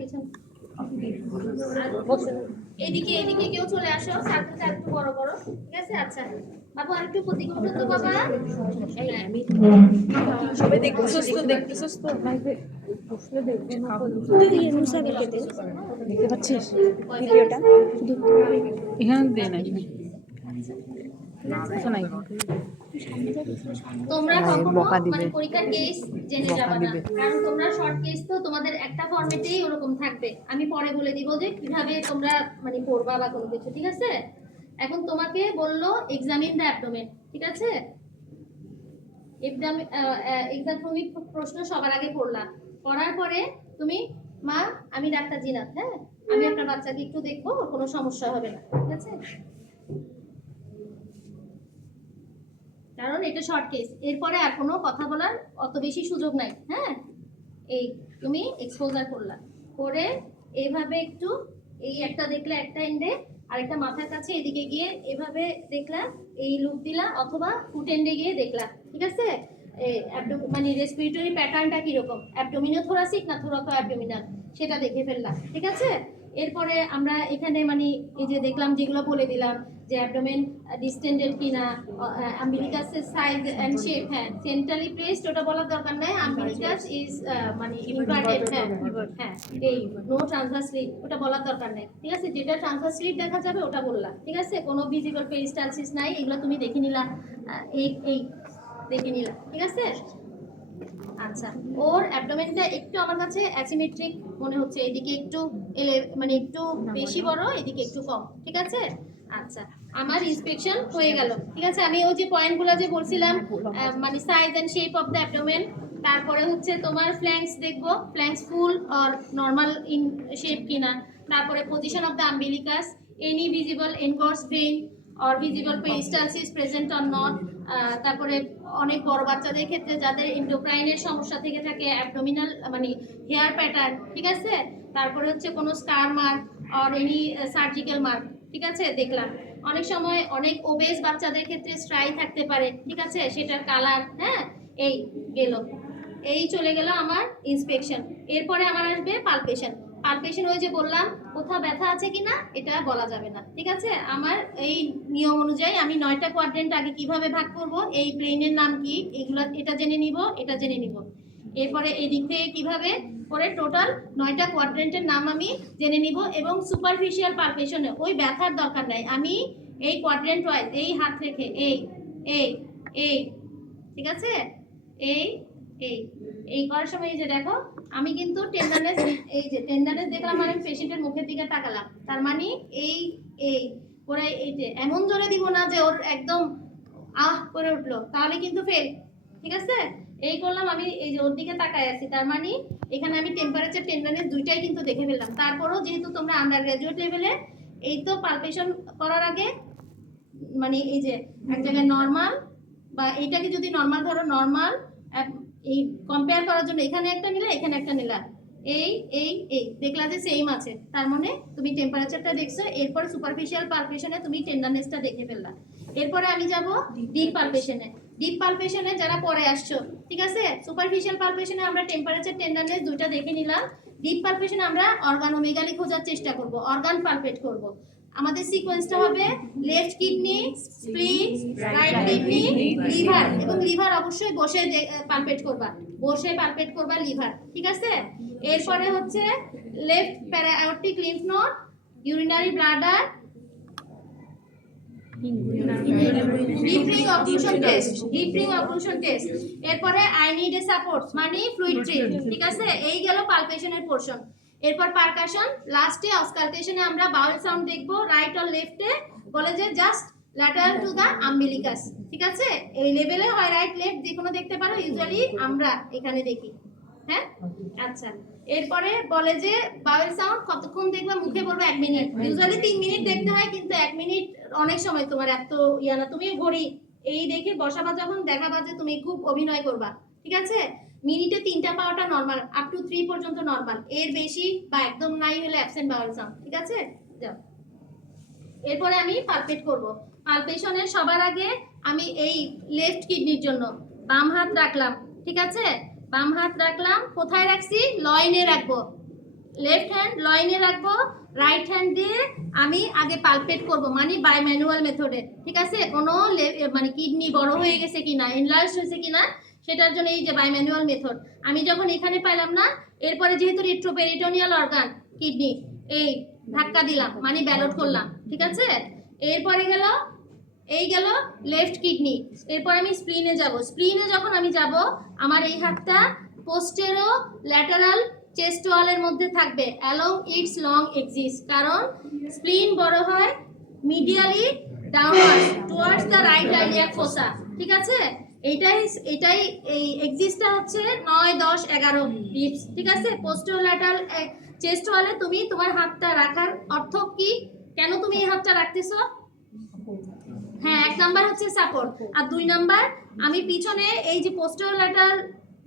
পিছন এদিকে এদিকে কেউ চলে আসো, সার্কেলটা একটু বড় বড়, ঠিক আছে? আচ্ছা বাবু আরেকটু প্রতীক ওঠো তো বাবা। সবাই দেখতে সুস্থ, দেখতে সুস্থ। দেখতে পাচ্ছিস ভিডিওটা? এখানে দে না, নাই তোমরা কখনো মানে পরীক্ষার কেস জেনে যাবে না, কারণ তোমরা শর্ট কেস তো তোমাদের একটা ফরম্যাটেই ওরকম থাকবে। আমি পরে বলে দিব যে কিভাবে তোমরা মানে পড়বা বা কোনো কিছু, ঠিক আছে? এখন তোমাকে বললো এক্সামিন দ্য অ্যাবডোমেন, ঠিক আছে? এক্সামিক প্রশ্ন সবার আগে পড়লা, পড়ার পরে তুমি মা আমি ডাক্তার জিনাত, হ্যাঁ আমি আপনার বাচ্চাকে একটু দেখবো, কোনো সমস্যা হবে না, ঠিক আছে? কারণ এটা শর্ট কেস, এরপরে আর কোনো কথা বলার অত বেশি সুযোগ নাই। হ্যাঁ এই তুমি এক্সপোজার করলা, করে এইভাবে একটু এই একটা দেখলে একটা এন্ডে, আরেকটা মাথার কাছে এদিকে গিয়ে এভাবে দেখলা, এই লুক দিলা, অথবা ফুট এন্ডে গিয়ে দেখলা, ঠিক আছে? মানে রেসপিরেটরি প্যাটার্নটা কিরকম, অ্যাবডোমিনোথোরাসিক না থোরাকো অ্যাবডোমিনাল, সেটা দেখে ফেললা, ঠিক আছে? এরপরে আমরা এখানে মানে এই যে দেখলাম যেগুলো বলে দিলাম, যে অ্যাবডোমেন ডিস্টেন্ডেড কিনা, আম্বিলিকাসের সাইজ এন্ড শেপ, হ্যাঁ সেন্ট্রালি প্লেসড ওটা বলার দরকার নাই, আম্বিলিকাস ইজ মানে ইনভার্টেড, হ্যাঁ এই নো ট্রান্সভার্স স্লিট ওটা বলার দরকার নাই, ঠিক আছে? যেটা ট্রান্সভার্স স্লিট দেখা যাবে ওটা বললা, ঠিক আছে? কোনো ভিজিবল পেরিস্টালসিস নাই, এগুলো তুমি দেখে নিলা, এই এই দেখে নিলা, ঠিক আছে? আচ্ছা ওর অ্যাবডোমেনটা একটু আমার কাছে অ্যাসিমেট্রিক মনে হচ্ছে, এদিকে একটু মানে একটু বেশি বড়, এদিকে একটু কম, ঠিক আছে? আচ্ছা আমার ইন্সপেকশন হয়ে গেল, ঠিক আছে? আমি ওই যে পয়েন্টগুলো যে বলছিলাম, মানে size and shape of the abdomen, তারপরে হচ্ছে তোমার ফ্ল্যাঙ্কস দেখবো, flanks full or normal in shape কিনা, তারপরে position of the umbilicus, any visible engorged vein or visible peristalsis present or not, তারপরে অনেক বড় বাচ্চাদের ক্ষেত্রে যাদের এন্ডোক্রাইনের সমস্যা থেকে থাকে, অ্যাবডোমিনাল মানে হেয়ার প্যাটার্ন, ঠিক আছে? তারপরে হচ্ছে কোনো scar mark or any surgical mark, ঠিক আছে? দেখলাম অনেক সময় অনেক ওবেস বাচ্চাদের ক্ষেত্রে স্ট্রাই থাকতে পারে, ঠিক আছে? সেটার কালার, হ্যাঁ এই গেল, এই চলে গেল আমার ইন্সপেকশন। এরপরে আমার আসবে পালপেশন। পালপেশন ওই যে বললাম কোথাও ব্যথা আছে কিনা এটা বলা যাবে না, ঠিক আছে? আমার এই নিয়ম অনুযায়ী আমি 9টা কোয়াড্রেন্ট আগে কিভাবে ভাগ করব, এই প্লেনের নাম কি, এগুলো এটা জেনে নিব, এটা জেনে নিব, এরপরে এই দিক থেকে কিভাবে করে টোটাল 9টা কোয়াড্রেন্টের নাম আমি জেনে নিব। এবং সুপারফিশিয়াল পালপেশনে ওই ব্যথার দরকার নাই, আমি এই কোয়াড্রেন্ট ওয়াইজ এই হাত রেখে এই এই এই, ঠিক আছে? এই এই এই করার সময় এই যে দেখো আমি কিন্তু টেন্ডারনেস, এই যে টেন্ডারনেস দেখলাম মানে পেশেন্টের মুখের দিকে তাকালাম, তার মানে এই এই করে এই যে এমন জোরে দিব না যে ওর একদম আহ করে উঠলো, তাহলে কিন্তু ফেল, ঠিক আছে? এই করলাম আমি, এই যে ওর দিকে তাকায় আছি, তার মানে এখানে আমি টেম্পারেচার টেন্ডারনেস দুইটাই কিন্তু দেখে ফেললাম। তারপরও যেহেতু তোমরা আন্ডার গ্রাজুয়েট লেভেলে, এই তো পালপেশন করার আগে মানে এই যে এক জায়গায় নর্মাল, বা এইটাকে যদি নর্মাল ধরো, নর্মাল এই কম্পেয়ার করার জন্য এখানে একটা নিলা, এখানে একটা নিলা, এই এই এই দেখলা যে সেম আছে, তার মানে তুমি টেম্পারেচারটা দেখছো। এরপর সুপারফিশিয়াল পালপেশনে তুমি টেন্ডারনেসটা দেখে ফেললা। এরপরে আমি যাব ডিপ পালপেশনে। ডিপ পালপেশনে যারা পরে আসছো, ঠিক আছে? সুপারফিশিয়াল পালপেশনে আমরা টেম্পারেচার টেন্ডারনেস দুইটা দেখে নিলাম। ডিপ পালপেশনে আমরা অর্গানোমেগালি খোঁজার চেষ্টা করব, অর্গান পালপেট করব। আমাদের সিকোয়েন্সটা হবে left kidney, স্প্লিন, right kidney, liver, এবং লিভার অবশ্যই বসে পালপেট করবা, বসে পালপেট করবা লিভার, ঠিক আছে? এরপরে হচ্ছে left paraaortic lymph node, urinary bladder, deep ring occlusion test, deep ring occlusion test. এরপরে আই নিড এ সাপোর্ট মানে ফ্লুইড ট্রিপ, ঠিক আছে? এই গেল পালপেশনের পোরশন। এরপর পারকাশন, লাস্টে অসকালটেশনে আমরা বাউল সাউন্ড দেখবো, রাইট অর লেফটে বলে যে just lateral to the umbilicus, ঠিক আছে? এই লেভেলে হয় রাইট লেফট যে কোনো দেখতে পারো, ইউজুয়ালি আমরা এখানে দেখি, হ্যাঁ? আচ্ছা এরপরে বলে যে বাউল সাউন্ড কতক্ষণ দেখবা, মুখে বলবো 1 মিনিট, ইউজুয়ালি 3 মিনিট দেখতে হয়, কিন্তু 1 মিনিট অনেক সময় তোমার এত ইয়া না, তুমি ঘড়ি এই দেখে বসাবা, যখন দেখাবা যে তুমি খুব অভিনয় করবা, ঠিক আছে? মিনিটে 3টা পাওয়াটা নরমাল, আপ টু 3 পর্যন্ত নরমাল, এর বেশি বা একদম নাই হলে অ্যাবসেন্ট বাউল সাউন্ড, ঠিক আছে? যাও এরপরে আমি পালপেট করব। পালপেশনের সবার আগে আমি এই লেফট কিডনির জন্য বাম হাত রাখলাম, ঠিক আছে? বাম হাত রাখলাম, কোথায় রাখছি? লয়েনে রাখবো, লেফট হ্যান্ড লয়েনে রাখবো, রাইট হ্যান্ড দিয়ে আমি আগে পালপেট করব, মানে বাই ম্যানুয়াল মেথডে, ঠিক আছে? কোনো মানে কিডনি বড় হয়ে গেছে কিনা, এনলার্জ হয়েছে কিনা, সেটার জন্য এই যে বাই ম্যানুয়াল মেথড। আমি যখন এখানে পাইলাম না, এরপরে যেহেতু রেট্রোপেরিটোনিয়াল অর্গান কিডনি, এই ধাক্কা দিলাম মানে ব্যালট করলাম, ঠিক আছে? এরপরে গেল এই গেল লেফট কিডনি। এরপর আমি স্প্লিনে যাব। স্প্লিনে যখন আমি যাব, আমার এই হাতটা পোস্টেরো ল্যাটারাল চেস্ট ওয়ালের মধ্যে থাকবে অ্যালং ইটস লং এক্সিস, কারণ স্প্লিন বড় হয় medially downwards towards the right iliac ফোসা, ঠিক আছে? এটাই এই এক্সিসটা হচ্ছে 9, 10, 11 রিপস, ঠিক আছে? পোস্টেরো ল্যাটারাল চেস্ট ওয়ালে তুমি তোমার হাতটা রাখার অর্থ কি? কেন তুমি এই হাতটা রাখতেছো? হ্যাঁ, 1 নাম্বার হচ্ছে সাপোর্ট, আর 2 নাম্বার আমি পিছনে এই যে পোস্টেরোল্যাটারাল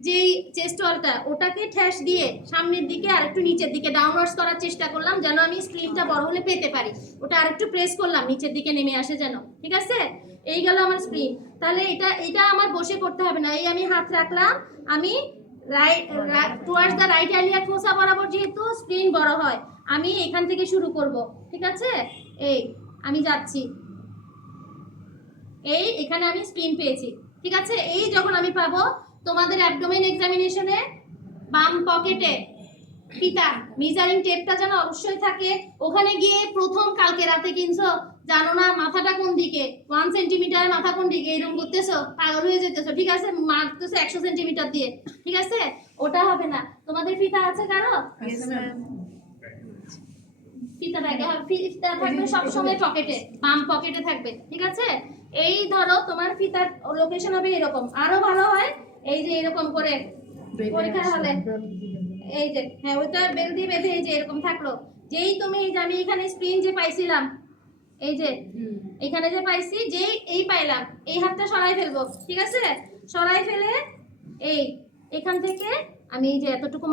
যেই চেস্ট ওয়ালটা, ওটাকে ঠেস দিয়ে সামনের দিকে আর একটু নিচের দিকে ডাউনওয়ার্ডস করার চেষ্টা করলাম, যেন আমি স্প্লিনটা বড় হলে পেতে পারি। ওটা আরেকটু প্রেস করলাম, নিচের দিকে নেমে আসে যেন, ঠিক আছে? এই গেল আমার স্প্লিন। তাহলে এটা আমার বসে করতে হবে না, এই আমি হাত রাখলাম, আমি right towards the right iliac ফোসা বরাবর যেহেতু স্প্লিন বড় হয়, আমি এখান থেকে শুরু করব, ঠিক আছে? এই আমি যাচ্ছি, এই এখানে আমি স্প্লিন পেয়েছি, ঠিক আছে? এই যখন আমি পাবো, তোমাদের অ্যাবডোমেন এক্সামিনেশনে বাম পকেটে ফিতা মেজারিং টেপটা যেন অবশ্যই থাকে। ওখানে গিয়ে প্রথম কালকে রাতে কিনছো, জানো না মাথাটা কোন দিকে, 1 সেন্টিমিটার মাথা কোন দিকে, এরকম করতেছো, পাগল হয়ে যেতেছো, ঠিক আছে? মারতেছো 100 সেন্টিমিটার দিয়ে, ঠিক আছে? ওটা হবে না। তোমাদের ফিতা আছে কারো? ফিতা থাকবে সবসময় পকেটে, বাম পকেটে থাকবে, ঠিক আছে? এই ধরো তোমার ফিতার লোকেশন হবে এরকম, আরো ভালো হয় এই যে এরকম করে পরীক্ষা হলে এই যে, হ্যাঁ ওইটা বেল দিয়ে বেঁধে এই যে এরকম থাকলো। যেই তুমি এই যে আমি এখানে স্প্রিং যে পাইছিলাম, এই যে এখানে যে পাইছি, যেই এই পাইলাম, এই হাতটা সরাই ফেলবো, ঠিক আছে? সরাই ফেলে এই এখান থেকে আমি এই যে এতটুকু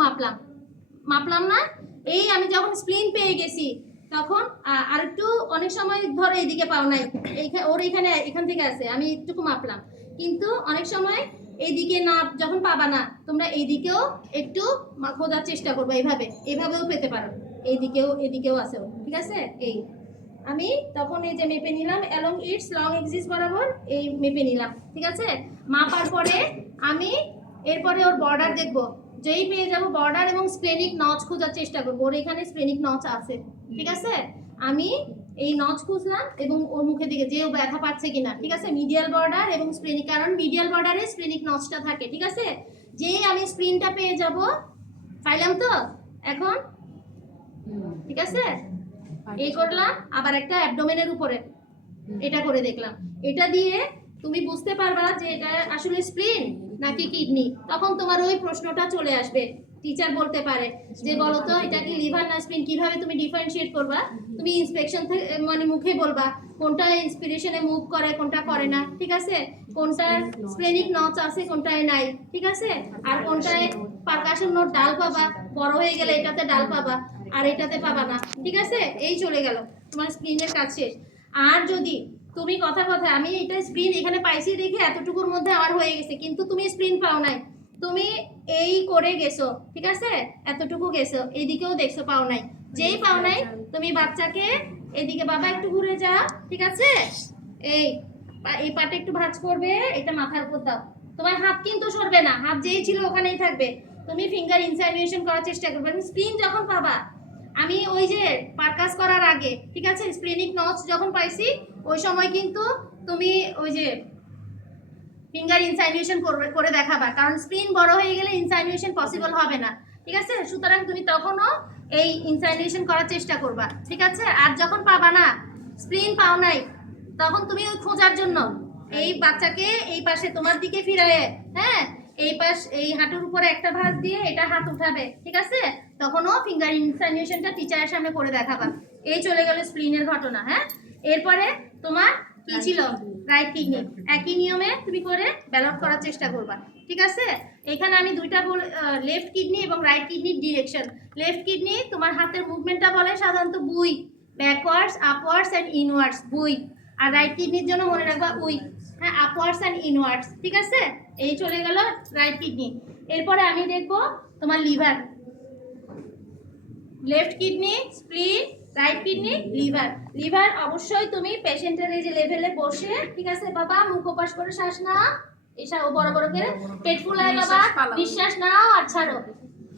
মাপলাম না, এই আমি যখন স্প্লিন পেয়ে গেছি, তখন আরেকটু অনেক সময় ধরো এইদিকে পাও নাই, ওর এখান থেকে আছে, আমি একটুকু মাপলাম, কিন্তু অনেক সময় এইদিকে না যখন পাবা না, তোমরা এইদিকেও একটু খোঁজার চেষ্টা করবো, এভাবেও পেতে পারো, এদিকেও আছে, ঠিক আছে? এই আমি তখন এই যে মেপে নিলাম অ্যালং ইটস লং এক্সিস বরাবর, এই মেপে নিলাম, ঠিক আছে? মাপার পরে আমি এরপরে ওর বর্ডার দেখবো, যেই পেয়ে যাবো বর্ডার এবং স্প্লেনিক নচ খোঁজার চেষ্টা করবো, ওর এখানে স্প্লেনিক নচ আছে, ঠিক আছে? আমি এই নচ খুঁজলাম এবং ওর মুখের দিকে যে ও ব্যথা পাচ্ছে কিনা, ঠিক আছে? মিডিয়াল বর্ডার এবং স্প্লেনিক, কারণ মিডিয়াল বর্ডারে স্প্লেনিক নচটা থাকে, ঠিক আছে? যেই আমি স্প্লিনটা পেয়ে যাব, পাইলাম তো এখন, ঠিক আছে? এই করলাম, আবার একটা অ্যাবডোমেনের উপরে এটা করে দেখলাম, এটা দিয়ে তুমি বুঝতে পারবা যে এটা আসলে স্প্লিন নাকি কিডনি। তখন তোমার ওই প্রশ্নটা চলে আসবে, টিচার বলতে পারে যে বলো তো এটা কি লিভার না স্প্লিন, কিভাবে তুমি ডিফারেন্সিয়েট করবা? তুমি ইন্সপেকশন মানে মুখে বলবা কোনটা ইন্সপিরেশনে মুভ করে কোনটা করে না, ঠিক আছে? কোনটার স্প্লেনিক নচ আছে কোনটায় নাই, ঠিক আছে? আর কোনটায় পারকাশন নোট ডাল পাবা, বড় হয়ে গেলে এটাতে ডাল পাবা আর এটাতে পাবা না, ঠিক আছে? এই চলে গেল তোমার স্প্লিনের কাজ শেষ। আর যদি তুমি কথা আমি এটা স্প্লিন এখানে পাইছি দেখে এতটুকুর মধ্যে আমার হয়ে গেছে, কিন্তু তুমি স্প্লিন পাও নাই, তুমি এই করে গেছো, ঠিক আছে? এতটুকু গেছো, এইদিকেও দেখছো পাও নাই, যেই পাও নাই তুমি বাচ্চাকে এদিকে বাবা একটু ঘুরে যাও, ঠিক আছে? এই পাটে একটু ভাঁজ করবে, এটা মাথার উপর দাও, তোমার হাত কিন্তু সরবে না, হাত যেই ছিল ওখানেই থাকবে, তুমি ফিঙ্গার ইনসাইনুয়েশন করার চেষ্টা করবে। স্প্লিন যখন পাবা, আমি ওই যে পারকাস করার আগে, ঠিক আছে, স্প্লেনিক নচ যখন পাইছি ওই সময় কিন্তু তুমি ওই যে ফিঙ্গার ইনসাইনুয়েশন করে দেখাবা, কারণ স্প্লিন বড় হয়ে গেলে ইনসাইনুয়েশন পসিবল হবে না, ঠিক আছে? সুতরাং তুমি তখনও এই ইনসাইনুয়েশন করার চেষ্টা করবা, ঠিক আছে? আর যখন পাবা না, স্প্লিন পাও নাই, তখন তুমি ওই খোঁজার জন্য এই বাচ্চাকে এই পাশে তোমার দিকে ফিরায়ে, হ্যাঁ, এই পাশ এই হাঁটুর উপরে একটা ভাঁজ দিয়ে এটা হাত উঠাবে, ঠিক আছে? তখনও ফিঙ্গার ইনসাইনুয়েশনটা টিচারের সামনে করে দেখাবা। এই চলে গেল স্প্লিনের ঘটনা। হ্যাঁ, এরপরে তোমার কি ছিল? Right kidney. একই নিয়মে তুমি করে ব্যালট করার চেষ্টা করবা, ঠিক আছে? এখানে আমি দুইটা লেফট কিডনি এবং রাইট কিডনির ডিরেকশন। লেফট কিডনি তোমার হাতের মুভমেন্টটা বলে সাধারণত বুই, ব্যাকওয়ার্ডস, আপওয়ার্ডস অ্যান্ড ইনওয়ার্ডস, বুই। আর রাইট কিডনির জন্য মনে রাখবা উই, হ্যাঁ, আপওয়ার্ডস অ্যান্ড ইনওয়ার্ডস, ঠিক আছে? এই চলে গেল রাইট কিডনি। এরপরে আমি দেখবো তোমার liver. Left kidney, স্প্লিন, right kidney, liver. Liver অবশ্যই তুমি পেশেন্টের এই যে লেভেলে বসে, ঠিক আছে বাবা, মুখ ওপাশ করে শ্বাস নাও, এসা ও বড় বড় করে পেট ফুলায় বাবা, নিঃশ্বাস নাও আর ছাড়ো।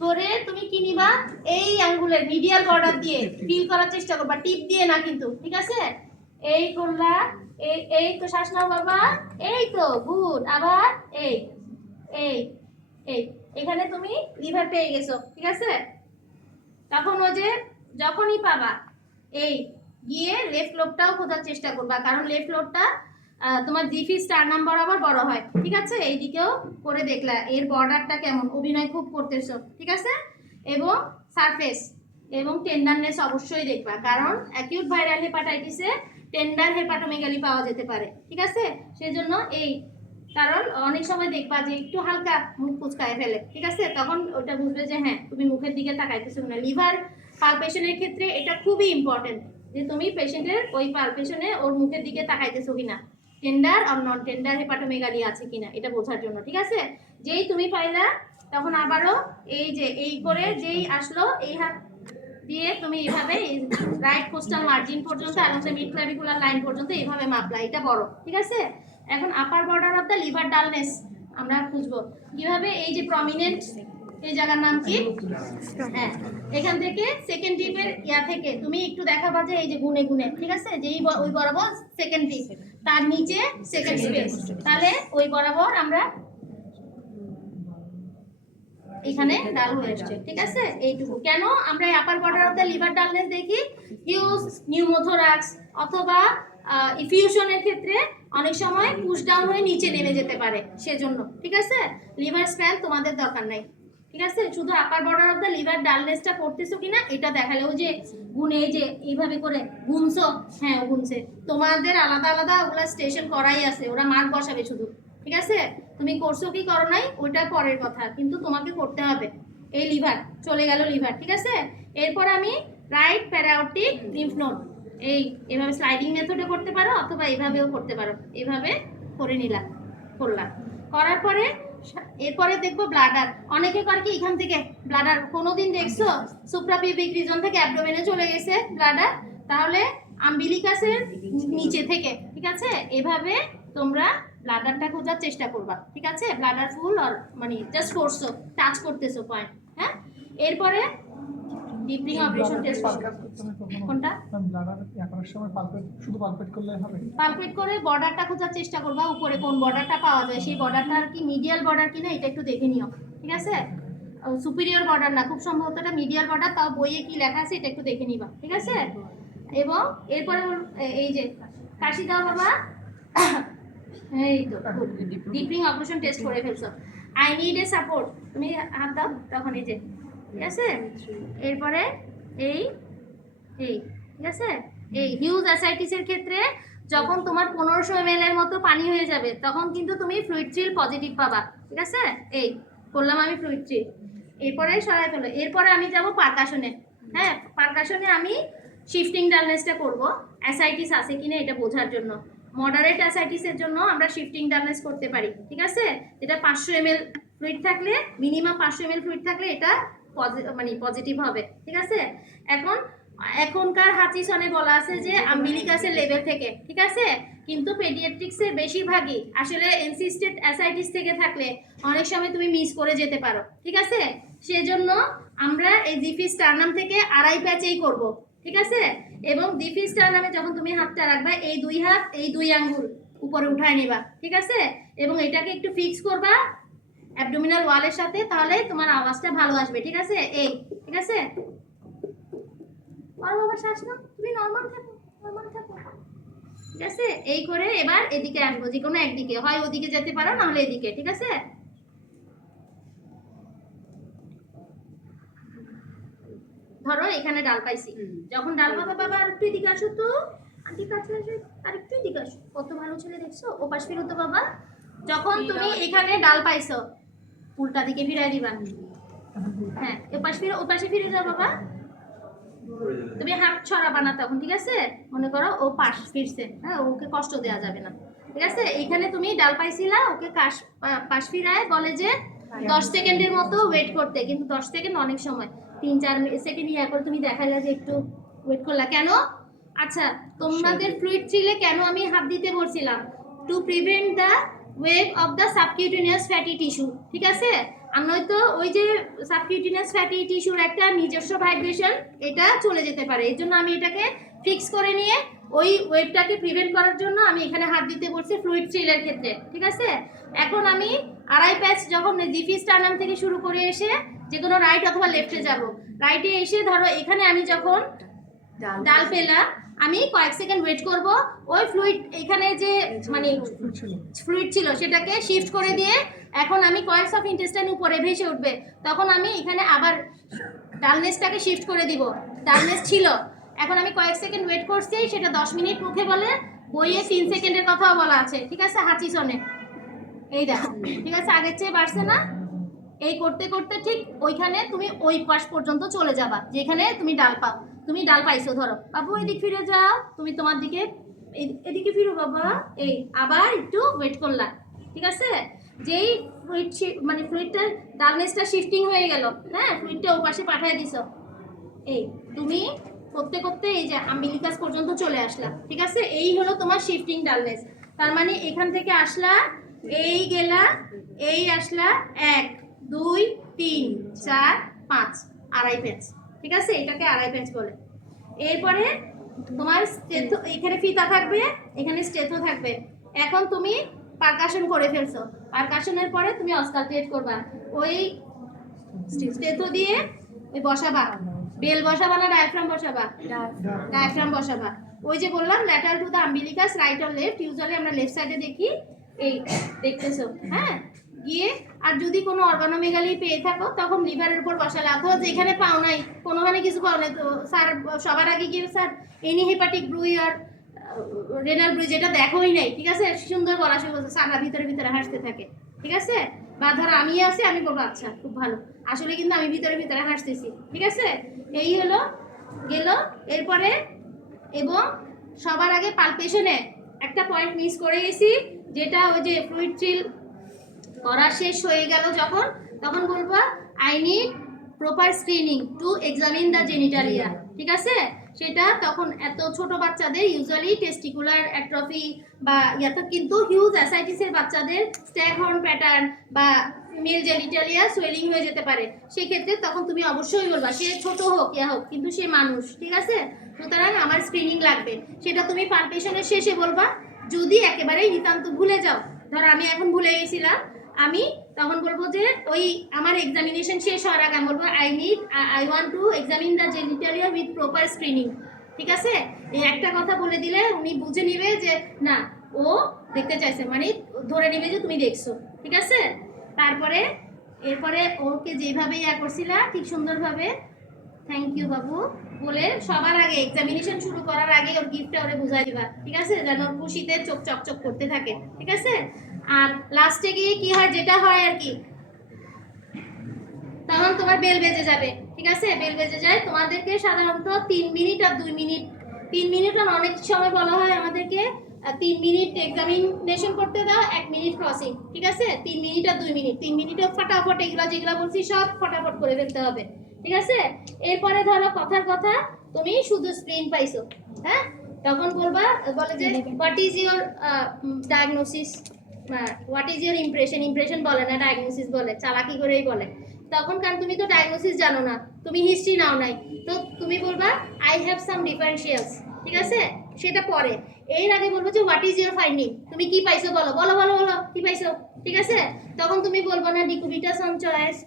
করে তুমি কি নিবা, এই আঙ্গুলের মিডিয়াল বর্ডার দিয়ে ফিল করার চেষ্টা করবা, টিপ দিয়ে না কিন্তু, ঠিক আছে? এই করলা, এই তো শ্বাস নাও বাবা, এই তো গুড। আবার এই এই এই এখানে তুমি লিভার পেয়ে গেছো, ঠিক আছে? তখন ও যে যখনই পাবা এই গিয়ে লেফট লোবটাও খোঁজার চেষ্টা করবা, কারণ লেফট লোবটা তোমার জিফি স্টারনাম বরাবর বড় হয়, ঠিক আছে? এইদিকেও করে দেখলা এর বর্ডারটা কেমন, অভিনয় খুব করতেছো, ঠিক আছে? এবং সারফেস এবং টেন্ডারনেস অবশ্যই দেখবা, কারণ অ্যাকিউট ভাইরাল হেপাটাইটিসে টেন্ডার হেপাটোমেগালি পাওয়া যেতে পারে, ঠিক আছে? সেজন্য এই, কারণ অনেক সময় দেখবা যে একটু হালকা মুখ কুচকায় ফেলে, ঠিক আছে? তখন ওটা বুঝবে যে হ্যাঁ তুমি মুখের দিকে তাকাইতেছো না। লিভার পালপেশনের ক্ষেত্রে এটা খুবই ইম্পর্টেন্ট যে তুমি পেশেন্টের ওই পালপেশনে ওর মুখের দিকে তাকাইতেছো কিনা, টেন্ডার আর নন টেন্ডার হেপাটোমেগালি আছে কিনা এটা বোঝার জন্য, ঠিক আছে? যেই তুমি পাইলা তখন আবারও এই যে এই করে যেই আসলো এই হাত দিয়ে তুমি এইভাবে রাইট কোস্টাল মার্জিন পর্যন্ত এবং মিড ক্লাভিকুলার লাইন পর্যন্ত এইভাবে মাপলা, এটা বড়, ঠিক আছে? এখন আপার border of the liver dullness আমরা খুঁজবো কিভাবে, এই যে প্রমিনেন্ট এই জায়গার নাম কি, হ্যাঁ, এখান থেকে সেকেন্ড টিপের ইয়া থেকে তুমি একটু দেখাবা যে এই যে গুনে গুনে, ঠিক আছে? যেই ওই বরাবর সেকেন্ড টিপ, তার নিচে সেকেন্ড স্পেস, তাহলে ওই বরাবর আমরা এখানে ডাল হয়ে আসছে, ঠিক আছে? এইটুকু কেন আমরা আপার border of the liver dullness দেখি, হিউজ নিউমোথোরাক্স অথবা ইফিউশনের ক্ষেত্রে অনেক সময় পুশ ডাউন হয়ে নিচে নেমে যেতে পারে, সেজন্য, ঠিক আছে? লিভার স্প্যান তোমাদের দরকার নাই, ঠিক আছে? শুধু upper border of the liver ডালনেসটা করতেছো কিনা এটা দেখালেও যে গুনে যে এইভাবে করে গুনছো, হ্যাঁ গুনছে, তোমাদের আলাদা আলাদা ওগুলা স্টেশন করাই আছে, ওরা মার্ক বসাবে শুধু, ঠিক আছে? তুমি করছো কি করো নাই ওইটা পরের কথা, কিন্তু তোমাকে করতে হবে। এই লিভার চলে গেল লিভার, ঠিক আছে? এরপর আমি রাইট প্যারাওটিক লিম্ফ নোড এই এভাবে স্লাইডিং মেথডে করতে পারো অথবা এইভাবেও করতে পারো, এইভাবে করে নিলাম, করলাম, করার পরে এরপরে দেখবো ব্লাডার। অনেকে করে কি এখান থেকে ব্লাডার, কোনোদিন দেখছো সুপ্রাপিউবিক রিজন থেকে অ্যাবডোমেনে চলে গেছে ব্লাডার, তাহলে আম্বিলিকাসের নিচে থেকে, ঠিক আছে? এভাবে তোমরা ব্লাডারটা খোঁজার চেষ্টা করবা, ঠিক আছে? ব্লাডার ফুল আর মানে জাস্ট করছো, টাচ করতেছো পয়েন্ট, হ্যাঁ? এরপরে ডিপলিং অপারেশন টেস্ট কোনটা, ব্লাডার করার সময় শুধু পালপেট করলে হবে? পালপেট করে বর্ডারটা খোঁজার চেষ্টা করবা, উপরে কোন বর্ডারটা পাওয়া যায়, সেই বর্ডারটা কি মিডিয়াল বর্ডার কিনা এটা একটু দেখে নিও, ঠিক আছে? সুপিরিয়র বর্ডার না, খুব সম্ভবত এটা মিডিয়াল বর্ডার, তাও বইয়ে কি লেখা আছে এটা একটু দেখে নিবা, ঠিক আছে? এবং এরপরে এই যে কাশি দাও বাবা, এই তো ডিপলিং অপারেশন টেস্ট করে ফেলছো। আই নিড এ সাপোর্ট, তুমি হাত দাও তখন এই যে, ঠিক আছে? এরপরে এই এই ঠিক আছে? এই হিউজ অ্যাসাইটিসের ক্ষেত্রে যখন তোমার 1500 ml এর মতো পানি হয়ে যাবে তখন কিন্তু তুমি ফ্লুইড থ্রিল পজিটিভ পাবা, ঠিক আছে? এই করলাম আমি ফ্লুইড থ্রিল, এরপরে সরাই ফেলো। এরপরে আমি যাব পারকাশনে, হ্যাঁ পারকাশনে আমি শিফটিং ডালনেসটা করব অ্যাসাইটিস আছে কিনা এটা বোঝার জন্য। মডারেট অ্যাসাইটিসের জন্য আমরা শিফটিং ডালনেস করতে পারি, ঠিক আছে? এটা 500 ml ফ্লুইড থাকলে, মিনিমাম 500 ml ফ্লুইড থাকলে এটা মানে পজিটিভ হবে, ঠিক আছে? এখনকার হাচিসনে বলা আছে যে আম্বিলিকাসের লেভেল থেকে, ঠিক আছে? কিন্তু পেডিয়াট্রিক্সের বেশিরভাগই আসলে এনসিস্টেড অ্যাসাইটিস থেকে থাকলে অনেক সময় তুমি মিস করে যেতে পারো, ঠিক আছে? সেজন্য আমরা এই জিফি স্টারনাম থেকে আড়াই প্যাচেই করব, ঠিক আছে? এবং জিফি স্টারনামে যখন তুমি হাতটা রাখবা এই দুই হাত এই দুই আঙ্গুল উপরে উঠায় নিবা, ঠিক আছে? এবং এটাকে একটু ফিক্স করবা অ্যাবডোমিনাল ওয়ালের সাথে, তাহলে তোমার আওয়াজটা ভালো আসবে, ঠিক আছে? এই ঠিক আছে? আর বাবা শ্বাস নাও, তুমি নরমাল থাকো, নরমাল থাকো, ঠিক আছে? এই করে এবার এদিকে আসবো, যে কোনো একদিকে, হয় ওদিকে যেতে পারো না হলে এদিকে, ঠিক আছে? ধরো এখানে ডাল পাইছি, যখন ডাল পাবা বাবা আর একটু এদিকে আসো তো, আন্টি কাছে আসো, আর একটু এদিকে আসো, কত ভালো ছেলে দেখছো, ও পাশ ফিরো তো বাবা। যখন তুমি এখানে ডাল পাইছো উল্টা দিকে ফিরাই দিবা, হ্যাঁ এ পাশ ফিরে ও পাশে ফিরে যাও বাবা, তুমি হাত ছড়াবা না তখন, ঠিক আছে? মনে করো ও পাশ ফিরছে, হ্যাঁ ওকে কষ্ট দেওয়া যাবে না, ঠিক আছে? এইখানে তুমি ডাল পাইছিলা, ওকে পাশ ফিরায় বলে যে 10 সেকেন্ডের মতো ওয়েট করতে, কিন্তু 10 সেকেন্ড অনেক সময়, 3-4 সেকেন্ড ইয়া করে তুমি দেখাইলা যে একটু ওয়েট করলা কেন? আচ্ছা, তোমাদের ফ্লুইড চিলে কেন আমি হাত দিতে বলছিলাম? To prevent the wave of the subcutaneous fatty tissue, ঠিক আছে? আর নয়তো ওই যে সাবকিউটেনিয়াস ফ্যাটি টিস্যুর একটা নিজস্ব ভাইব্রেশন এটা চলে যেতে পারে। এর জন্য আমি এটাকে ফিক্স করে নিয়ে ওই ওয়েভটাকে প্রিভেন্ট করার জন্য আমি এখানে হাত দিতে বলছি ফ্লুইড চিলের ক্ষেত্রে, ঠিক আছে? এখন আমি আড়াই প্যাচ যখন জিফি স্টার্নাম থেকে শুরু করে এসে যে কোনো রাইট অথবা লেফটে যাব, রাইটে এসে ধরো এখানে আমি যখন ডাল পেলা আমি কয়েক সেকেন্ড ওয়েট করব, ওই ফ্লুইড এখানে যে মানে ফ্লুইড ছিল সেটাকে শিফট করে দিয়ে এখন আমি কয়েকস অফ ইন্টেস্টাইন উপরে ভেসে উঠবে, তখন আমি এখানে আবার ডালনেসটাকে শিফট করে দিব। ডালনেস ছিল, এখন আমি কয়েক সেকেন্ড ওয়েট করছি, সেটা 10 মিনিট মুখে বলে, বইয়ে 3 সেকেন্ডের কথাও বলা আছে, ঠিক আছে? হাচিসনে এই দেখো, ঠিক আছে? আগের চেয়ে বাড়ছে না? এই করতে করতে ঠিক ওইখানে তুমি ওই পাশ পর্যন্ত চলে যাবা যেখানে তুমি ডাল পাও। তুমি ডাল পাইছো, ধরো বাবু এদিক ফিরে যাও, তুমি তোমার দিকে এদিকে ফিরো বাবা, এই আবার একটু ওয়েট করলা, ঠিক আছে? যেই ফ্লুইড মানে ফ্লুইডটা ডালনেসটা শিফটিং হয়ে গেল, হ্যাঁ, ফ্লুইডটা ও পাশে পাঠিয়ে দিছো, এই তুমি করতে করতে এই যে আম্বিলিকাস পর্যন্ত চলে আসলা, ঠিক আছে? এই হলো তোমার শিফটিং ডালনেস। তার মানে এখান থেকে আসলা, এই গেলা, এই আসলা, 1 2 3 4 5 আড়াই প্যাচ, ঠিক আছে? এটাকে আড়াই প্যাচ বলে। এরপরে তোমার স্টেথো এখানে ফিতা থাকবে, এখানে স্টেথো থাকবে। এখন তুমি পারকাশন করে ফেলছো, পারকাশনের পরে তুমি অস্কালটেট করবা, ওই স্টেথো দিয়ে ওই বসাবা, বেল বসাবা না ডায়াফ্রাম বসাবা? ডায়াফ্রাম বসাবা। ওই যে বললাম lateral to the umbilicus, right or left, usually আমরা লেফট সাইডে দেখি, এই দেখতেছো, হ্যাঁ? গিয়ে আর যদি কোনো অর্গানোমেগালি পেয়ে থাকো তখন লিভারের উপর বসালে, অথবা যেখানে পাও নাই, কোনোখানে কিছু পাও নাই, তো স্যার সবার আগে গিয়ে স্যার এনি হেপাটিক ব্রুই আর রেনাল ব্রুই যেটা দেখোই নাই, ঠিক আছে? সুন্দর বলা শুরু করছে, স্যাররা ভিতরে ভিতরে হাসতে থাকে, ঠিক আছে? বা ধরো আমি আছি, আমি বলবো আচ্ছা খুব ভালো, আসলে কিন্তু আমি ভিতরে ভিতরে হাসতেছি, ঠিক আছে? এই হলো গেল। এরপরে এবং সবার আগে পালপেশনে একটা পয়েন্ট মিস করে গেছি, যেটা ওই যে ফ্লুইড চিল করা শেষ হয়ে গেল যখন, তখন বলবো I need proper screening two examine the genitalia, ঠিক আছে? সেটা তখন এত ছোট বাচ্চাদের ইউজুয়ালি টেস্টিকুলার অ্যাট্রফি বা ইয়াতে, কিন্তু হিউজ অ্যাসাইটিসের বাচ্চাদের স্ট্যাগহর্ন প্যাটার্ন বা মেল জেনিটালিয়া সোয়েলিং হয়ে যেতে পারে। সেই ক্ষেত্রে তখন তুমি অবশ্যই বলবা, সে ছোট হোক ইয়া হোক কিন্তু সে মানুষ, ঠিক আছে? সুতরাং আমার স্ক্রিনিং লাগবে, সেটা তুমি পালপেশনের শেষে বলবা। যদি একেবারেই নিতান্ত ভুলে যাও, ধরো আমি এখন ভুলে গেছিলাম, আমি তখন বলবো যে ওই আমার এক্সামিনেশন শেষ হওয়ার আগে আমি বলবো I want to examine the genitalia with proper screening, ঠিক আছে? এই একটা কথা বলে দিলে উনি বুঝে নিবে যে না, ও দেখতে চাইছে, মানে ধরে নিবে যে তুমি দেখছো, ঠিক আছে? তারপরে এরপরে ওকে যেভাবে ইয়া করছিলা ঠিক সুন্দরভাবে থ্যাংক ইউ বাবু বলে সবার আগে এক্সামিনেশন শুরু করার আগে ওর গিফটটা ওরে বুঝাই দিবা, ঠিক আছে? যেন ওর খুশিতে চোখ চকচক করতে থাকে, ঠিক আছে? আর লাস্টে গিয়ে কি হয়, যেটা হয় আর কি, তখন তোমার বেল বেজে যাবে, ঠিক আছে? বেল বেজে যায়, তোমাদেরকে সাধারণত 3 মিনিট আর 2 মিনিট, 3 মিনিট আর অনেক সময় বলা হয় আমাদেরকে 3 মিনিট এক্সামিনেশন করতে দাও, 1 মিনিট ক্রসিং, ঠিক আছে? 3 মিনিট আর 2 মিনিট, 3 মিনিটে ফটাফট এগুলো যেগুলো বলছি সব ফটাফট করে ফেলতে হবে, ঠিক আছে? এরপরে ধরো কথার কথা তুমি শুধু স্প্লিন পাইছো, হ্যাঁ? তখন বলবা, বলে যে what is your diagnosis, what is your impression, impression বলে না ডায়াগনোসিস বলে, চালাকি করেই বলে। তখন কারণ তুমি তো ডায়াগনোসিস জানো না, তুমি হিস্ট্রি নাও নাই, তো তুমি বলবা আই হ্যাভ সাম ডিফারেন্সিয়ালস, ঠিক আছে? সেটা পরে। এর আগে বলবো যে হোয়াট ইজ ইউর ফাইন্ডিং, তুমি কি পাইছো বলো, বলো বলো বলো কি পাইছো, ঠিক আছে? তখন তুমি বলবো না decubitus on choice,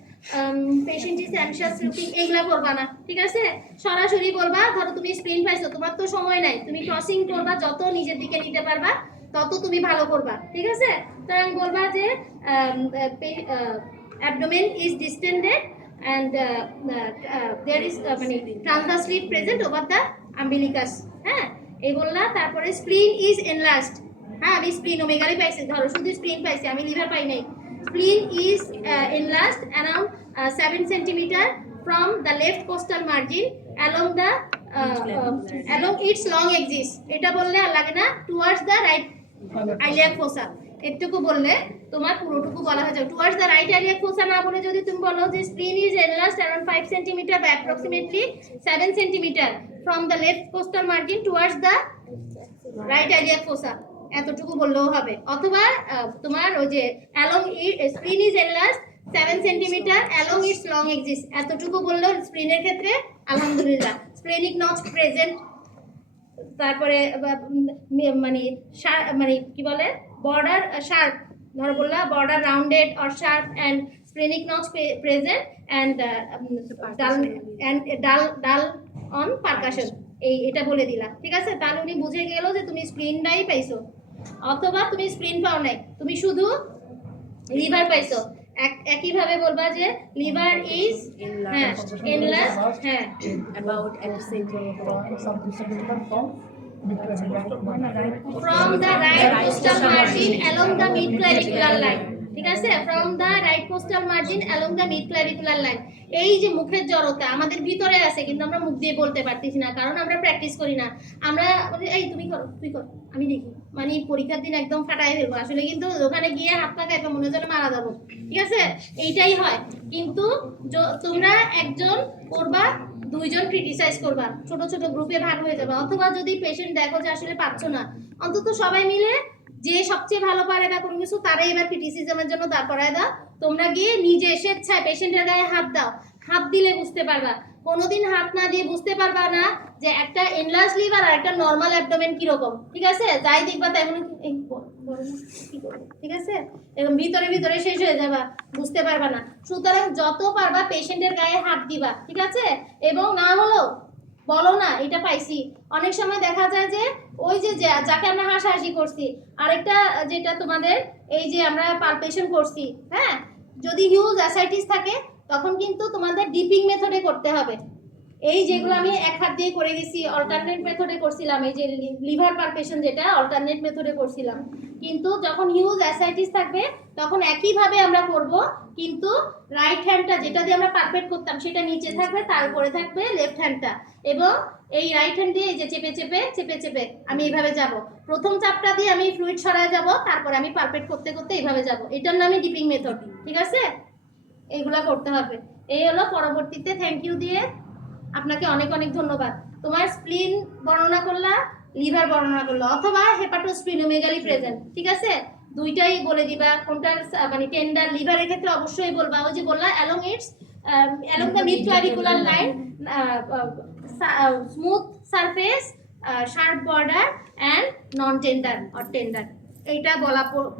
patient is anxious looking, এইগুলা বলবা না, ঠিক আছে? সরাসরি বলবা ধরো তুমি স্প্লিন পাইছো, তোমার তো সময় নাই, তুমি ক্রসিং করবা, যত নিজের দিকে নিতে পারবা তত তুমি ভালো করবা, ঠিক আছে? তাই বলবা যে abdomen is distended and there is মানে transverse slit present over the umbilicus, হ্যাঁ? এই বললা। তারপরে spleen is enlarged, হ্যাঁ? আমি স্প্লিনোমেগালি পাইছি, ধরো শুধু স্প্লিন পাইছি, আমি লিভার পাই নাই। spleen is enlarged around 7 cm from the left costal margin along the along its long axis, এটা বললে আর লাগে না, towards the right iliac fossa, এটুকু বললে তোমার পুরোটুকু বলা হয়ে যাবে। Towards the right iliac fossa না বলে যদি তুমি বলো যে spleen is enlarged around 5 centimetre বা approximately 7 centimetre from the left costal margin towards the right iliac fossa, এতটুকু বললেও হবে। অথবা তোমার ওই যে along spleen is enlarged 7 centimetre along its long axis, এতটুকু বললেও স্প্লিনের ক্ষেত্রে আলহামদুলিল্লাহ। স্প্লেনিক নচ প্রেজেন্ট, তারপরে মানে মানে কি বলে বর্ডার শার্প, ধরো বললা border rounded or sharp and splenic notch present and ডাল অন পারকাশন, এটা বলে দিলা, ঠিক আছে? তাহলে উনি বুঝে গেল যে তুমি স্প্লিনটাই পাইছো। অথবা তুমি স্প্লিন পাও নাই, তুমি শুধু লিভার পাইছো, একইভাবে বলবা যে লিভার ইজ এনলার্জ, হ্যাঁ about at the same something significant from from the right coastal margin along the mid clavicular line, ঠিক আছে? from the right coastal margin along the mid clavicular line। এই যে মুখের জড়তা আমাদের ভিতরে আছে, কিন্তু আমরা মুখ দিয়ে বলতে পারতেছি না, কারণ আমরা প্র্যাকটিস করি না। আমরা এই তুমি করো, তুই কর, আমি দেখি, মানে পরীক্ষার দিন একদম ফাটাই ফেলবো, আসলে কিন্তু ওখানে গিয়ে হাত পা কাঁপে, মনে হচ্ছে মারা যাবো, ঠিক আছে? এইটাই হয়। কিন্তু তোমরা একজন করবা, দুইজন ক্রিটিসাইজ করবা, ছোট ছোট গ্রুপে ভাগ হয়ে যাবে। অথবা যদি পেশেন্ট দেখো যে আসলে পাচ্ছ না, অন্তত সবাই মিলে যে সবচেয়ে ভালো পারে না কোনো কিছু তারাই এবার ক্রিটিসিজমের জন্য দাঁড় করায় দাও। তোমরা গিয়ে নিজে স্বেচ্ছায় পেশেন্টের গায়ে হাত দাও, হাত দিলে বুঝতে পারবা। কোনোদিন হাত না দিয়ে বুঝতে পারবা না যে একটা এনলার্জ লিভার আর একটা নর্মাল অ্যাবডোমেন কিরকম, ঠিক আছে? যাই দেখবা তাই মনে ঠিক আছে, এরকম ভিতরে ভিতরে শেষ হয়ে যাবা, বুঝতে পারবা না। সুতরাং যত পারবা পেশেন্টের গায়ে হাত দিবা, ঠিক আছে? এবং না হলো বলো না এটা পাইছি। অনেক সময় দেখা যায় যে ওই যে যাকে আমরা হাসাহাসি করছি, আরেকটা যেটা তোমাদের এই যে আমরা পালপেশন করছি, হ্যাঁ, যদি হিউজ অ্যাসাইটিস থাকে তখন কিন্তু তোমাদের ডিপিং মেথডে করতে হবে। এই যেগুলো আমি এক হাত দিয়ে করে গেছি, অল্টারনেট মেথডে করছিলাম, এই যে লিভার পালপেশন যেটা অল্টারনেট মেথডে করছিলাম। কিন্তু যখন হিউজ অ্যাসাইটিস থাকবে তখন একইভাবে আমরা করব, কিন্তু রাইট হ্যান্ডটা যেটা দিয়ে আমরা পালপেট করতাম সেটা নিচে থাকবে, তার উপরে থাকবে লেফট হ্যান্ডটা, এবং এই রাইট হ্যান্ড দিয়ে এই যে চেপে চেপে চেপে চেপে আমি এইভাবে যাব। প্রথম চাপটা দিয়ে আমি ফ্লুইড সরায় যাব, তারপরে আমি পালপেট করতে করতে এইভাবে যাব। এটার নামই ডিপিং মেথড, ঠিক আছে? এইগুলা করতে হবে। এই হলো পরবর্তীতে থ্যাংক ইউ দিয়ে আপনাকে অনেক অনেক ধন্যবাদ। তোমার স্প্লিন বর্ণনা করলা, লিভার বর্ণনা করলা, অথবা হেপাটোস্প্লিনোমেগালি প্রেজেন্ট, ঠিক আছে? দুইটাই বলে দিবা। কোনটার মানে টেন্ডার লিভারের ক্ষেত্রে অবশ্যই বলবা ওই যে বললা along the mid clavicular line, smooth surface, sharp border and non tender or tender, এইটা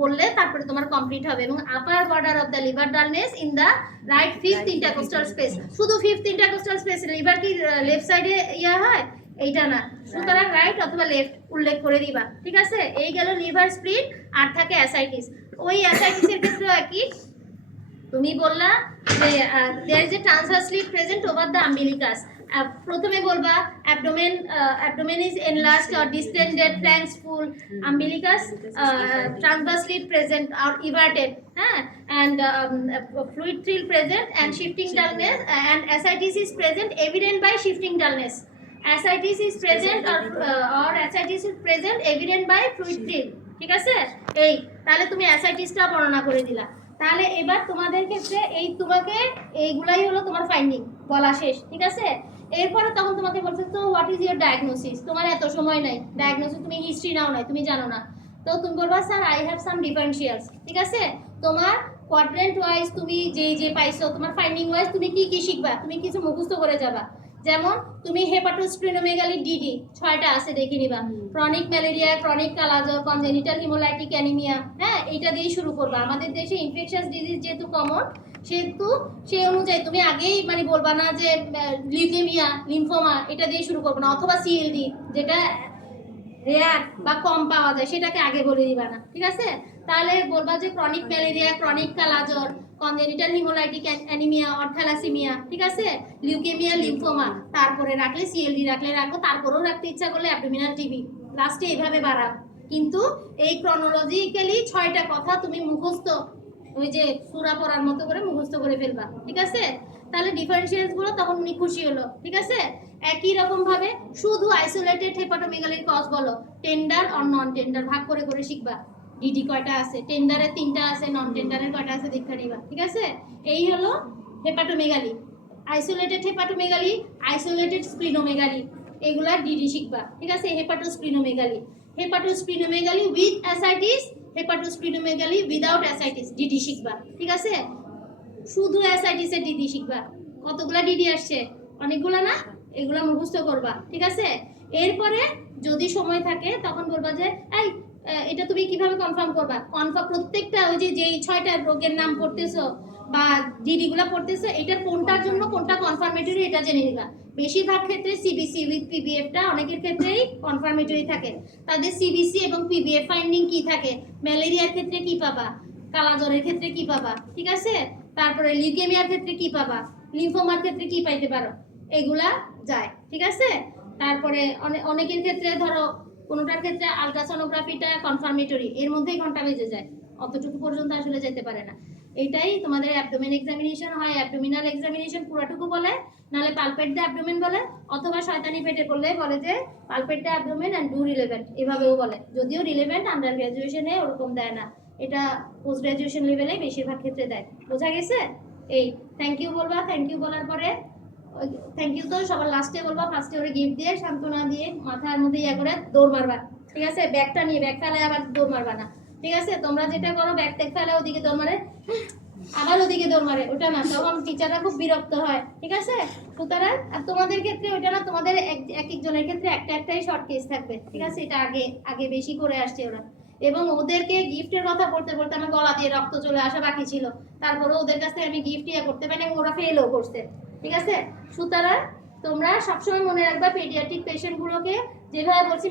বললে তারপরে তোমার কমপ্লিট হবে। এবং আপার border of the liver dullness in the right fifth intercostal space, শুধু ফিফথ ইন্টারকোস্টাল স্পেস, লিভার কি লেফট সাইডে ইয়া হয়? এইটা না, সুতরাং রাইট অথবা লেফট উল্লেখ করে দিবা, ঠিক আছে? এই গেল লিভার স্প্লিন। আর থাকে অ্যাসাইটিস, ওই অ্যাসাইটিসের ক্ষেত্রেও একই, তুমি বললা যে there is a transverse slit present over the umbilicus. প্রথমে বলবা abdomen is enlarged or distended, flanks full, umbilicus transversely present or everted, and fluid thrill present and shifting dullness, and ascites is present evident by shifting dullness. Ascites is present or ascites is present evident by fluid thrill, ঠিক আছে? এই তাহলে তুমি অ্যাসাইটিসটা বর্ণনা করে দিলা। তাহলে এবার তোমাদের ক্ষেত্রে এই তোমাকে এইগুলাই হলো তোমার ফাইন্ডিং, বলা শেষ, ঠিক আছে? এরপরে তখন তোমাকে বলছে তো হোয়াট ইজ ইয়োর ডায়াগনোসিস, তোমার এত সময় নাই ডায়াগনোসিস, তুমি হিস্ট্রি নাও নাই, তুমি জানো না, তো তুমি বলবা sir I have some differentials, ঠিক আছে? তোমার কোয়াড্রেন্ট ওয়াইজ তুমি যে পাইছো, তোমার ফাইন্ডিং ওয়াইজ তুমি কি কি শিখবা, তুমি কিছু মুখস্থ করে যাবা। যেমন তুমি হেপাটোস্প্লিনোমেগালি ডিডি 6টা আছে দেখে নিবা, ক্রনিক ম্যালেরিয়া, ক্রনিক কালাজ্বর, কনজেনিটাল হিমোলাইটিক অ্যানিমিয়া, হ্যাঁ, এইটা দিয়ে শুরু করবা। আমাদের দেশে ইনফেকশাস ডিজিজ যেহেতু কমন, সেহেতু সেই অনুযায়ী তুমি আগেই মানে বলবা না যে লিউকেমিয়া, লিম্ফোমা, এটা দিয়ে শুরু করবো না, অথবা সিএলডি যেটা রেয়ার বা কম পাওয়া যায় সেটাকে আগে বলে দিবা না, ঠিক আছে? তাহলে বলবা যে ক্রনিক ম্যালেরিয়া, ক্রনিক কালাজ্বর, congenital haemolytic anaemia or thalassaemia, ঠিক আছে? লিউকেমিয়া, লিম্ফোমা, তারপরে রাখলে সিএলডি রাখবো, তারপরেও রাখতে ইচ্ছা করলে অ্যাবডোমিনাল টিবি, লাস্টে এইভাবে বাড়াও। কিন্তু এই ক্রনোলজিক্যালি 6টা কথা তুমি মুখস্থ, ওই যে সূরা পড়ার মতো করে মুখস্থ করে ফেলবা, ঠিক আছে? তাহলে ডিফারেন্সিয়েলস গুলো তখন উনি খুশি হলো, ঠিক আছে? একই রকম ভাবে শুধু আইসোলেটেড হেপাটোমেগালির কজ বলো, টেন্ডার অর নন টেন্ডার ভাগ করে করে শিখবা, ডিডি কয়টা আছে, টেন্ডারে 3টা আছে, নন টেন্ডারের কয়টা আছে দেখে নিবা, ঠিক আছে? এই হলো hepatomegaly, isolated hepatomegaly, isolated splenomegaly, এগুলা ডিডি শিখবা, ঠিক আছে? Hepatosplenomegaly, hepatosplenomegaly with ascites, hepatosplenomegaly without ascites DD শিখবা, ঠিক আছে? শুধু অ্যাসাইটিসের ডিডি শিখবা। কতগুলা ডিডি আসছে? অনেকগুলা না? এগুলা মুখস্থ করবা, ঠিক আছে? এরপরে যদি সময় থাকে তখন বলবা যে এই এটা তুমি কিভাবে কনফার্ম করবা? কনফার্ম প্রত্যেকটা ওই যে যেই 6টা রোগের নাম পড়তেছো বা ডিডি গুলা পড়তেছো, এটার কোনটার জন্য কোনটা কনফার্মেটরি এটা জেনে নিবা। বেশিরভাগ ক্ষেত্রে সিবিসি উইথ পিবিএফটা অনেকের ক্ষেত্রেই কনফার্মেটরি থাকে। তাদের সিবিসি এবং পিবিএফ ফাইন্ডিং কি থাকে? ম্যালেরিয়ার ক্ষেত্রে কি পাবা, কালাজ্বরের ক্ষেত্রে কি পাবা, ঠিক আছে? তারপরে লিউকেমিয়ার ক্ষেত্রে কি পাবা, লিম্ফোমার ক্ষেত্রে কি পাইতে পারো, এগুলা যায়, ঠিক আছে? তারপরে অনেকের ক্ষেত্রে ধরো কোনোটার ক্ষেত্রে আলট্রাসোনোগ্রাফিটা কনফার্মেটরি, এর মধ্যেই ঘন্টা বেজে যায়, অতটুকু পর্যন্ত আসলে যেতে পারে না। এটাই তোমাদের অ্যাবডোমেন এক্সামিনেশন হয়, অ্যাবডোমিনাল এক্সামিনেশন পুরাটুকু বলে, নাহলে পালপেট দ্য অ্যাবডোমেন বলে, অথবা শয়তানি পেটে করলে বলে যে pulpit the abdomen and do relevant, এভাবেও বলে। যদিও রিলেভেন্ট আন্ডার গ্র্যাজুয়েশনে ওরকম দেয় না, এটা পোস্ট গ্র্যাজুয়েশন লেভেলে বেশিরভাগ ক্ষেত্রে দেয়। বোঝা গেছে? এই থ্যাংক ইউ বলবা, থ্যাংক ইউ বলার পরে থ্যাংক ইউ তো সবার লাস্টে বলবা, ফার্স্টে ওরে গিফট দিয়ে সান্ত্বনা দিয়ে মাথার মধ্যে ইয়া করে দৌড় মারবা, ঠিক আছে? ব্যাগটা নিয়ে ব্যাগ ফেলে আবার দৌড় মারবা না, ঠিক আছে? তোমরা যেটা করো ব্যাগ ট্যাগ ফেলে ওদিকে দৌড় মারে, আবার ওদিকে দৌড় মারে, ওটা না, তখন টিচাররা খুব বিরক্ত হয়, ঠিক আছে? সুতরাং আর তোমাদের ক্ষেত্রে ওইটা না, তোমাদের এক একজনের ক্ষেত্রে একটাই শর্ট কেস থাকবে, ঠিক আছে? এটা আগে আগে বেশি করে আসছে ওরা, এবং ওদেরকে গিফটের কথা বলতে বলতে আমার গলা দিয়ে রক্ত চলে আসা বাকি ছিল, তারপরে ওদের কাছ থেকে আমি গিফট ইয়া করতে পারি না, ওরা ফেলও করছে, ঠিক আছে? সুতরাং তোমরা সবসময় মনে রাখবা পেডিয়াট্রিক পেশেন্টগুলোকে যেভাবে বলছি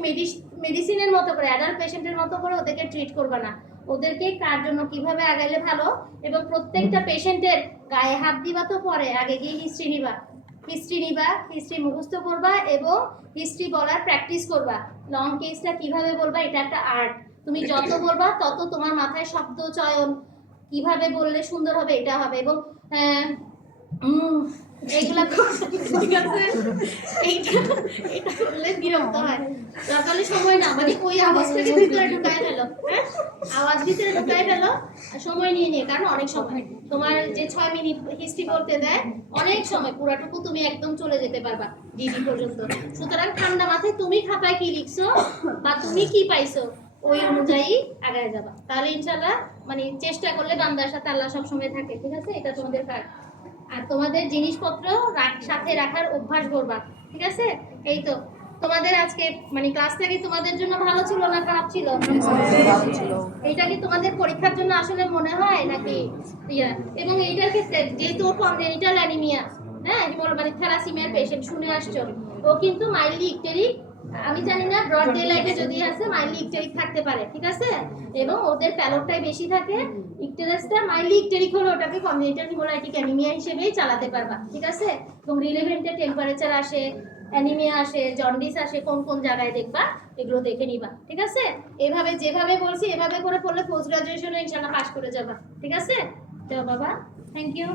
মেডিসিনের মতো করে, অ্যাডাল্ট পেশেন্টের মতো করে ওদেরকে ট্রিট করবা না, ওদেরকে কার জন্য কিভাবে আগাইলে ভালো, এবং প্রত্যেকটা পেশেন্টের গায়ে হাত দিবা তো পরে, আগে গিয়ে হিস্ট্রি নিবা, হিস্ট্রি মুখস্থ করবা এবং হিস্ট্রি বলার প্র্যাকটিস করবা। লং কেসটা কিভাবে বলবা, এটা একটা আর্ট, তুমি যত বলবা তত তোমার মাথায় শব্দ চয়ন কিভাবে বললে সুন্দর হবে এটা হবে, এবং এইগুলা ঠিক আছে? এটা করলে বিরক্ত হয়, সকালে সময় না, মানে ওই আওয়াজটাকে ভিতরে ঢুকায় ফেলো, হ্যাঁ আওয়াজ ভিতরে ঢুকায় ফেলো, সময় নিয়ে কারণ অনেক সময় তোমার যে 6 মিনিট হিস্ট্রি করতে দেয়, অনেক সময় পুরাটুকু তুমি একদম চলে যেতে পারবা ডিডি পর্যন্ত। সুতরাং ঠান্ডা মাথায় তুমি খাতায় কি লিখছো বা তুমি কি পাইছো ওই অনুযায়ী আগায় যাবা, তাহলে ইনশাল্লাহ মানে চেষ্টা করলে বান্দার সাথে আল্লাহ সবসময় থাকে, ঠিক আছে? এটা তোমাদের কাজ। আর তোমাদের জিনিসপত্র সাথে রাখার অভ্যাস করবা, ঠিক আছে? এই তো তোমাদের আজকে মানে ক্লাসটা কি তোমাদের জন্য ভালো ছিল না খারাপ ছিল? এইটা কি তোমাদের পরীক্ষার জন্য আসলে মনে হয় নাকি ইয়া? এবং এইটার ক্ষেত্রে যেহেতু কনজেনিটাল অ্যানিমিয়া, হ্যাঁ হিমোগ্লোবিন থ্যালাসেমিয়ার পেশেন্ট শুনে আসছো, ও কিন্তু মাইল্ডলি ইকটেরিক, আমি জানি না ব্রড ডে লাইটে যদি আছে মাইল্ডলি ইকটেরিক থাকতে পারে, ঠিক আছে? এবং ওদের প্যালোডটাই বেশি থাকে, ইকটেরাসটা মাইল্ডলি ইকটেরিক হলে ওটাকে কনজেনিটাল হিমোলাইটিক অ্যানিমিয়া হিসেবেই চালাতে পারবা, ঠিক আছে? এবং রিলেভেন্টে টেম্পারেচার আসে, অ্যানিমিয়া আসে, জন্ডিস আসে, কোন কোন জায়গায় দেখবা এগুলো দেখে নিবা, ঠিক আছে? এভাবে যেভাবে বলছি এভাবে করে পড়লে পোস্ট গ্রাজুয়েশনে ইনশাআল্লাহ পাস করে যাবা, ঠিক আছে? যাও বাবা, থ্যাংক ইউ।